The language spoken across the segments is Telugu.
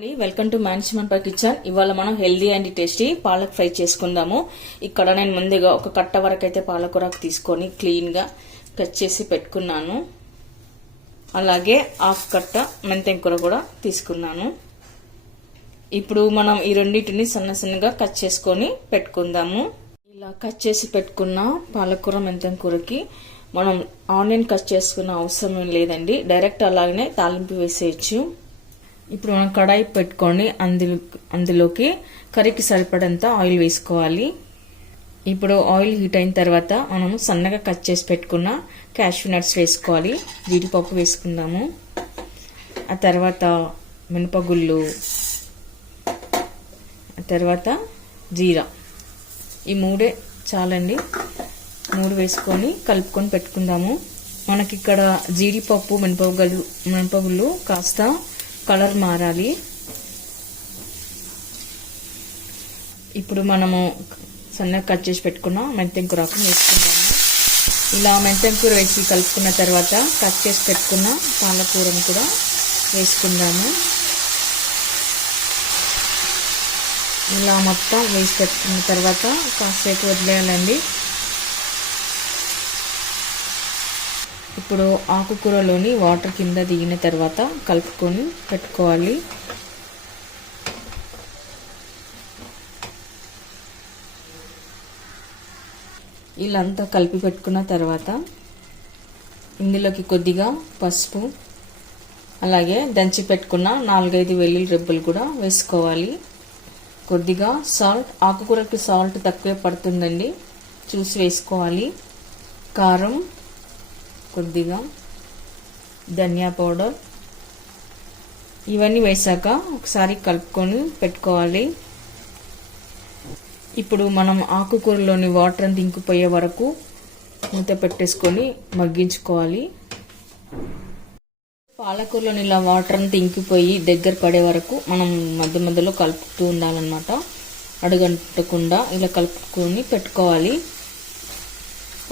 అండి, వెల్కమ్ టు మాన్సిమన్ కిచెన్. ఇవాళ మనం healthy and tasty palak fry చేసుకుందాము. ఇక్కడ నేను ముందుగా ఒక కట్ట వరకు అయితే పాలకూరకు తీసుకొని క్లీన్ గా కట్ చేసి పెట్టుకున్నాను. అలాగే హాఫ్ కట్ట మెంతెం కూర కూడా తీసుకున్నాను. ఇప్పుడు మనం ఈ రెండింటిని సన్న సన్నగా కట్ చేసుకొని పెట్టుకుందాము. ఇలా కట్ చేసి పెట్టుకున్న పాలకూర మెంతెం కూరకి మనం ఆనియన్ కట్ చేసుకున్న అవసరం లేదండి, డైరెక్ట్ అలాగనే తాలింపు వేసేయచ్చు. ఇప్పుడు మనం కడాయి పెట్టుకొని అందులోకి కర్రీకి సరిపడంత ఆయిల్ వేసుకోవాలి. ఇప్పుడు ఆయిల్ హీట్ అయిన తర్వాత మనము సన్నగా కట్ చేసి పెట్టుకున్న క్యాష్యూ నట్స్ వేసుకోవాలి. జీడిపప్పు వేసుకుందాము. ఆ తర్వాత మినపగుళ్ళు, ఆ తర్వాత జీరా, ఈ మూడే చాలండి. మూడు వేసుకొని కలుపుకొని పెట్టుకుందాము. మనకి ఇక్కడ జీడిపప్పు మినపగుళ్ళు కాస్త కలర్ మారాలి. ఇప్పుడు మనము సన్నగా కట్ చేసి పెట్టుకున్న మెంతెం కూరకు వేసుకుందాము. ఇలా మెంతెం కూర వేసి కలుపుకున్న తర్వాత కట్ చేసి పెట్టుకున్న పాలకూరను కూడా వేసుకుందాము. ఇలా మొత్తం వేసి పెట్టుకున్న తర్వాత కాసేపు వదిలేయాలండి. ఇప్పుడు ఆకుకూరలోని వాటర్ కింద దిగిన తర్వాత కలుపుకొని పెట్టుకోవాలి. ఇలా అంతా కలిపి పెట్టుకున్న తర్వాత ఇందులోకి కొద్దిగా పసుపు, అలాగే దంచి పెట్టుకున్న 4-5 వెల్లుల్లి రెబ్బలు కూడా వేసుకోవాలి. కొద్దిగా సాల్ట్, ఆకుకూరకి సాల్ట్ తక్కువే పడుతుందండి, చూసి వేసుకోవాలి. కారం, కొద్దిగా ధనియా పౌడర్, ఇవన్నీ వేసాక ఒకసారి కలుపుకొని పెట్టుకోవాలి. ఇప్పుడు మనం ఆకుకూరలోని వాటర్ అంతా ఇంకిపోయే వరకు మూత పెట్టేసుకొని మగ్గించుకోవాలి. పాలకూరలోని ఇలా వాటర్ అంతా ఇంకిపోయి దగ్గర పడే వరకు మనం మధ్య మధ్యలో కలుపుతూ ఉండాలన్నమాట. అడుగంటకుండా ఇలా కలుపుకొని పెట్టుకోవాలి.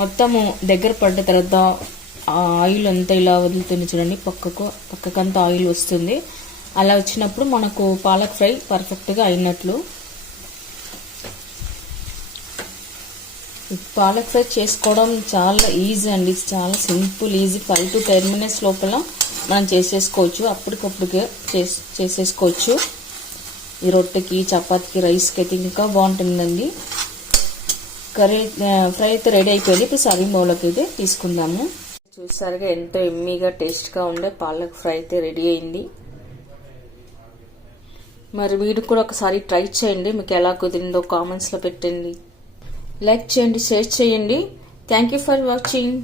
మొత్తము దగ్గర పడ్డ తర్వాత ఆయిల్ అంతా ఇలా వదులుతుంది చూడండి, పక్కకంతా ఆయిల్ వస్తుంది. అలా వచ్చినప్పుడు మనకు పాలక్ ఫ్రై పర్ఫెక్ట్గా అయినట్లు. పాలక్ ఫ్రై చేసుకోవడం చాలా ఈజీ అండి, చాలా సింపుల్, ఈజీ. 5 to 10 minutes లోపల మనం చేసేసుకోవచ్చు. అప్పటికప్పుడుకే చేసేసుకోవచ్చు. ఈ రొట్టెకి, చపాతీకి, రైస్కి అయితే ఇంకా బాగుంటుందండి. కర్రీ ఫ్రై అయితే రెడీ అయిపోయింది. ఇప్పుడు సర్వింగ్ బౌల్లోకి అయితే తీసుకుందాము. చూసారుగా ఎంతో ఎమ్మీగా టేస్ట్గా ఉండే పాలక్ ఫ్రై అయితే రెడీ అయింది. మరి మీరు కూడా ఒకసారి ట్రై చేయండి. మీకు ఎలా కుదిరిందో కామెంట్స్లో పెట్టండి. లైక్ చేయండి, షేర్ చేయండి. Thank you for watching.